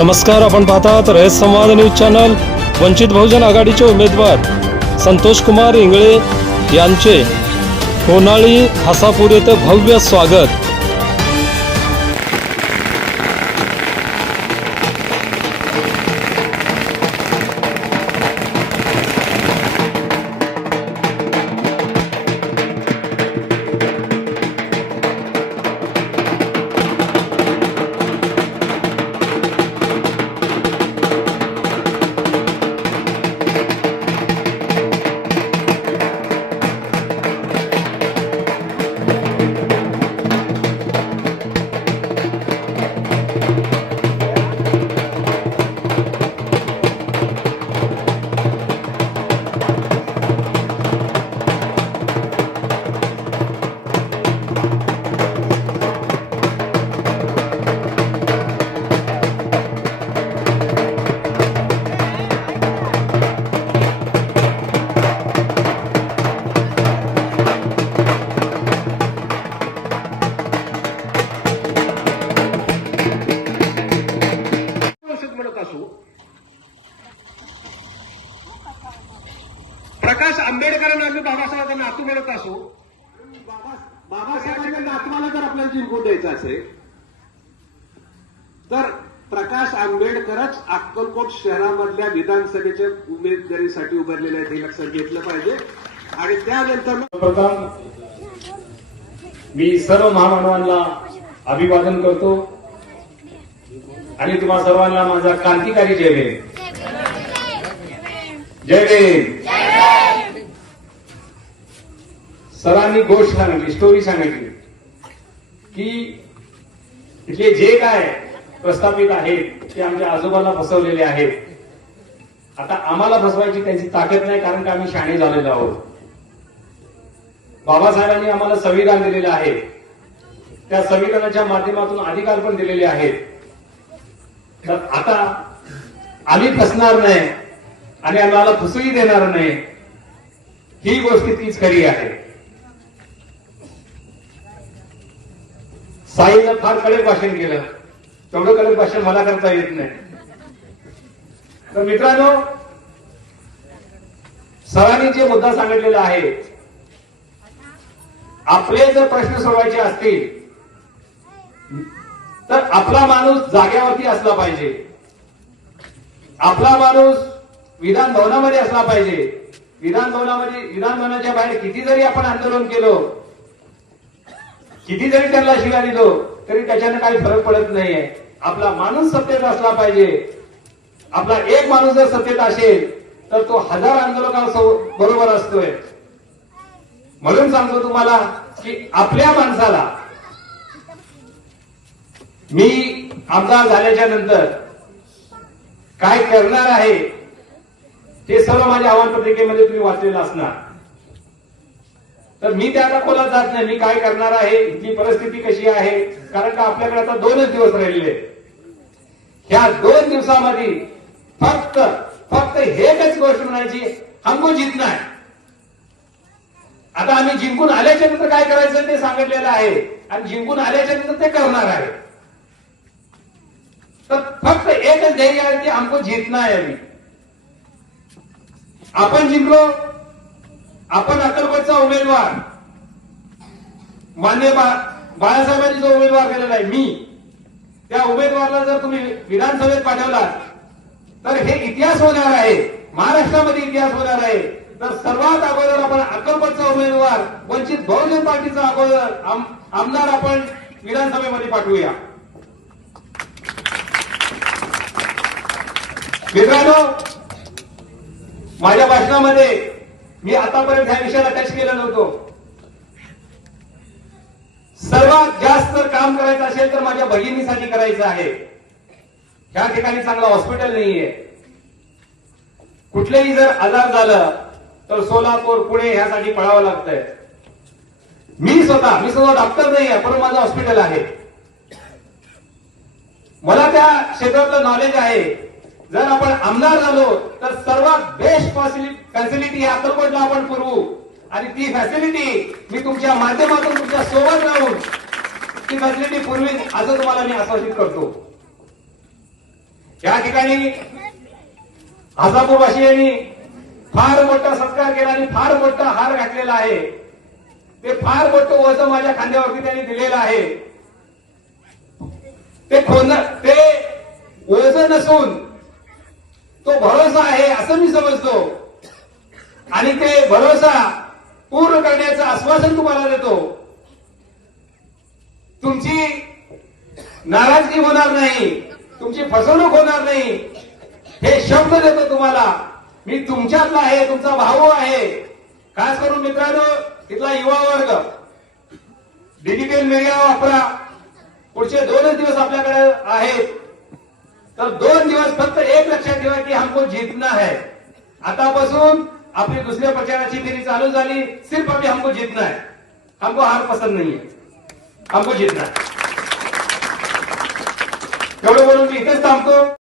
नमस्कार आपण पाहतात रयत संवाद न्यूज चॅनल. वंचित बहुजन आघाडीचे उमेदवार संतोष कुमार इंगळे यांचे. होनाळी हसापूर येथे भव्य स्वागत. बाबासाहेबांच्या नातवाला जर आपल्याला जिंकून द्यायचं असेल तर प्रकाश आंबेडकरच अक्कलकोट शहरामधल्या विधानसभेच्या उमेदवारीसाठी उभारलेले आहेत हे लक्षात घेतलं पाहिजे. आणि त्यानंतर प्रथम मी सर्व महामानवांना अभिवादन करतो. आणि तुम्हा सर्वांना माझा क्रांतिकारी जय भीम. जय भीम. सरांनी गोष्ट सांगितली स्टोरी सांगितली. की इथले जे काय प्रस्थापित आहेत ते आमच्या आजोबाला फसवलेले आहेत. आता आम्हाला फसवायची त्यांची ताकद नाही कारण का आम्ही शाणे झालेलो आहोत. बाबासाहेबांनी आम्हाला संविधान दिलेलं आहे. त्या संविधानाच्या माध्यमातून अधिकार पण दिलेले आहेत. तर आता आम्ही फसणार नाही आणि आम्हाला फसूही देणार नाही. ही गोष्ट तीच खरी आहे. साईनं फार कडक भाषण केलं. तेवढं कडक भाषण मला करता येत नाही. तर मित्रांनो सरांनी जे मुद्दा सांगितलेला आहे आपले जर प्रश्न सोडवायचे असतील तर आपला माणूस जाग्यावरती असला पाहिजे. आपला माणूस विधान भवनामध्ये असला पाहिजे. विधान भवनामध्ये विधान भवनाच्या बाहेर किती जरी आपण आंदोलन केलं किती जरी त्यांना शिव्या दिलो तरी त्याच्यानं काही फरक पडत नाहीये. आपला माणूस सत्तेत असला पाहिजे. आपला एक माणूस जर सत्तेत असेल तर तो हजार आंदोलकांसो बरोबर असतोय. म्हणून सांगतो तुम्हाला की आपल्या माणसाला मी आमदार झाल्याच्यानंतर काय करणार आहे ते सर्व माझ्या आव्हान पत्रिकेमध्ये तुम्ही वाचलेलं असणार. तर मी त्या खोलात जात नाही. मी काय करणार आहे? इथली परिस्थिती कशी आहे? कारण का आपल्याकडे आता दोनच दिवस राहिलेले ह्या दोन दिवसामध्ये फक्त फक्त एकच गोष्ट म्हणायची हमको जिंकणार आता आम्ही जिंकून आल्याच्यानंतर काय करायचं ते सांगितलेलं आहे. आणि जिंकून आल्याच्यानंतर ते करणार आहे. तर फक्त एकच ध्येय आहे की हमको जिंकणार आहे आम्ही आपण जिंकलो आपण अक्कलकोटचा उमेदवार. मान्य बाळासाहेबांनी जो उमेदवार केलेला आहे मी. त्या उमेदवाराला जर तुम्ही विधानसभेत पाठवला तर हे इतिहास होणार आहे. महाराष्ट्रामध्ये इतिहास होणार आहे. तर सर्वात अगोदर आपण अक्कलकोटचा उमेदवार वंचित बहुजन पार्टीचा अगोदर आमदार आपण विधानसभेमध्ये पाठवूया. मित्रांनो माझ्या भाषणामध्ये मी आतापर्यंत ह्या विषयाला टच केलं नव्हतो. सर्वात जास्त काम करायचं असेल तर माझ्या भगिनीसाठी करायचं आहे. ह्या ठिकाणी चांगलं हॉस्पिटल नाहीये. कुठलेही जर आजार झालं तर सोलापूर पुणे ह्यासाठी पळावं लागतंय. मी स्वतः मी स्वतः डॉक्टर नाही आहे पण माझं हॉस्पिटल आहे. मला त्या क्षेत्रातलं नॉलेज आहे. जर आपण आमदार झालो तर सर्वात बेस्ट फॅसिलिटी ही अक्कलकोटला आपण पुरवू. आणि ती फॅसिलिटी मी तुमच्या माध्यमातून तुमच्यासोबत राहून ती फॅसिलिटी पुरवीन असं तुम्हाला मी आश्वासित करतो. या ठिकाणी आजापूरवासियांनी फार मोठा सत्कार केला आणि फार मोठा हार घातलेला आहे. ते फार मोठं वजन माझ्या खांद्यावरती त्यांनी दिलेलं आहे. ते खोन ते वजन नसून तो भरोसा आहे असं मी समजतो. आणि ते भरोसा पूर्ण करण्याचं आश्वासन तुम्हाला देतो. तुमची नाराजगी होणार नाही तुमची फसवणूक होणार नाही. हे शब्द देतो तुम्हाला. मी तुमच्यातला आहे तुमचा भाऊ आहे. खास करून मित्रांनो तिथला युवा वर्ग. डिजिटल मीडिया वापरा. पुढचे दोनच दिवस आपल्याकडे आहेत. तर दोन दिवस फक्त एक लक्षात ठेवा की हमको जीतना है आतापासून आपली दुसऱ्या प्रचाराची फेरी चालू झाली सिर्फ अभी हमको जीतना है हमको हार पसंद नहीं है हमको जीतना है एवढं बोलून मी इथेच थांबतो.